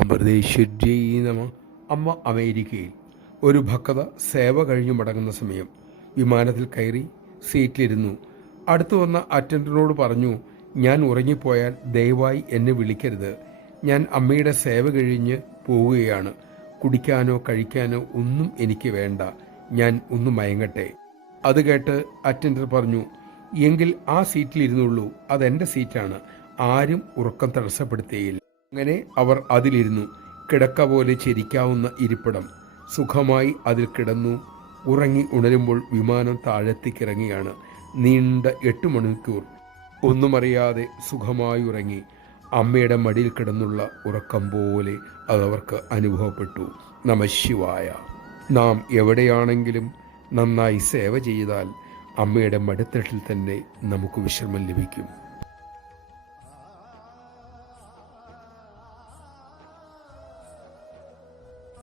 അമൃതേശ്വര്यै നമ. അമ്മ അമേരിക്കയിൽ ഒരു ഭക്ത സേവ കഴിഞ്ഞു മടങ്ങുന്ന സമയം വിമാനത്തിൽ കയറി സീറ്റിലിരുന്നു. അടുത്തു വന്ന അറ്റൻഡറിനോട് പറഞ്ഞു, ഞാൻ ഉറങ്ങിപ്പോയാൽ ദയവായി എന്നെ വിളിക്കരുത്. ഞാൻ അമ്മയുടെ സേവ കഴിഞ്ഞ് പോവുകയാണ്. കുടിക്കാനോ കഴിക്കാനോ ഒന്നും എനിക്ക് വേണ്ട. ഞാൻ ഒന്ന് മയങ്ങട്ടെ. അത് കേട്ട് അറ്റൻഡർ പറഞ്ഞു, എങ്കിൽ ആ സീറ്റിലിരുന്നുള്ളൂ. അതെൻ്റെ സീറ്റാണ്. ആരും ഉറക്കം തടസ്സപ്പെടുത്തുകയില്ല. അങ്ങനെ അവർ അതിലിരുന്നു. കിടക്ക പോലെ ചിരിക്കാവുന്ന ഇരിപ്പിടം. സുഖമായി അതിൽ കിടന്നു. ഉറങ്ങി ഉണരുമ്പോൾ വിമാനം താഴത്തേക്കിറങ്ങിയാണ്. നീണ്ട 8 മണിക്കൂർ ഒന്നുമറിയാതെ സുഖമായി ഉറങ്ങി. അമ്മയുടെ മടിയിൽ കിടന്നുള്ള ഉറക്കം പോലെ അതവർക്ക് അനുഭവപ്പെട്ടു. നമഃശിവായ. നാം എവിടെയാണെങ്കിലും നന്നായി സേവ ചെയ്താൽ അമ്മയുടെ മടിത്തട്ടിൽ തന്നെ നമുക്ക് വിശ്രമം ലഭിക്കും.